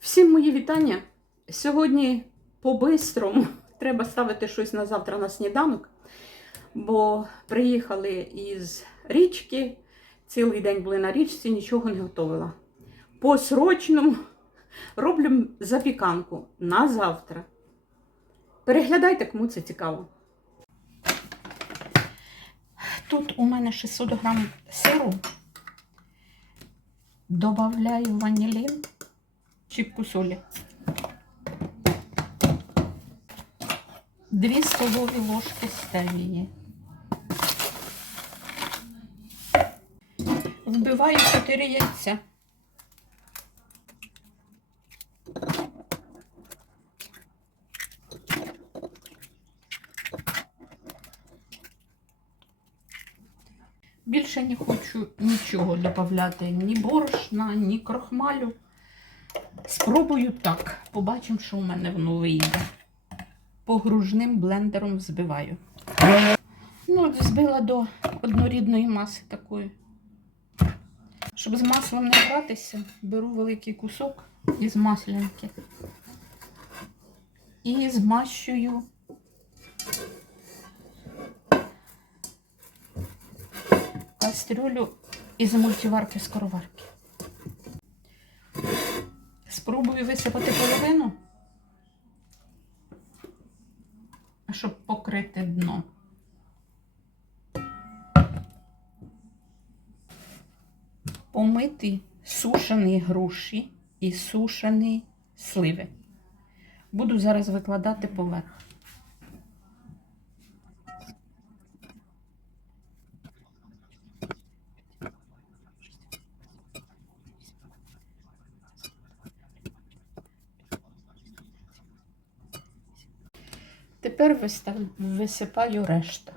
Всім мої вітання. Сьогодні по-бистрому треба ставити щось на завтра на сніданок, бо приїхали із річки, цілий день були на річці, нічого не готувала. По срочному роблю запіканку на завтра. Переглядайте, кому це цікаво. Тут у мене 600 грам сиру. Добавляю ванілін, чіпку солі. 2 столові ложки стевії. Вбиваю 4 яйця. Більше не хочу нічого додати, ні борошна, ні крохмалю. Спробую так. Побачимо, що у мене воно вийде. Погружним блендером взбиваю. Ну, от збила до однорідної маси такої. Щоб з маслом не гратися, беру великий кусок із маслянки і змащую кастрюлю із мультиварки скороварки. Спробую висипати половину, щоб покрити дно. Помити сушені груші і сушені сливи. Буду зараз викладати поверх. Тепер висипаю решту.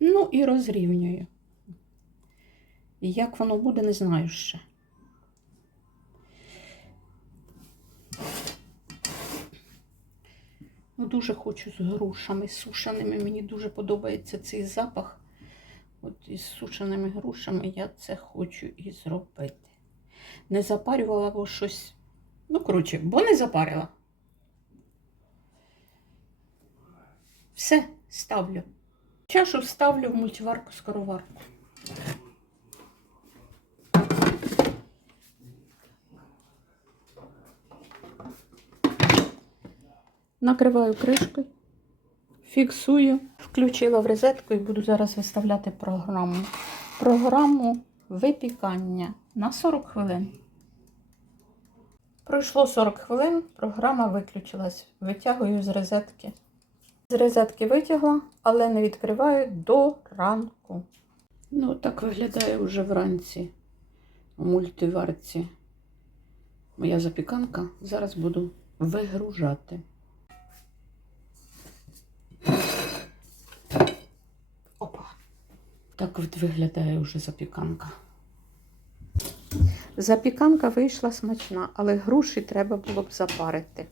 Ну і розрівнюю. Як воно буде, не знаю ще. Ну, дуже хочу з грушами сушеними. Мені дуже подобається цей запах. От із сушеними грушами я це хочу і зробити. Не запарювала, бо щось. Ну, коротше, бо не запарила. Все, ставлю. Чашу ставлю в мультиварку скороварку. Накриваю кришкою, фіксую, включила в розетку і буду зараз виставляти програму. Програму випікання на 40 хвилин. Пройшло 40 хвилин, програма виключилась. Витягую з розетки. З розетки витягла, але не відкриваю до ранку. Ну, так виглядає вже вранці у мультиварці. Моя запіканка. Зараз буду вигружати. Так от виглядає вже запіканка. Запіканка вийшла смачна, але груші треба було б запарити.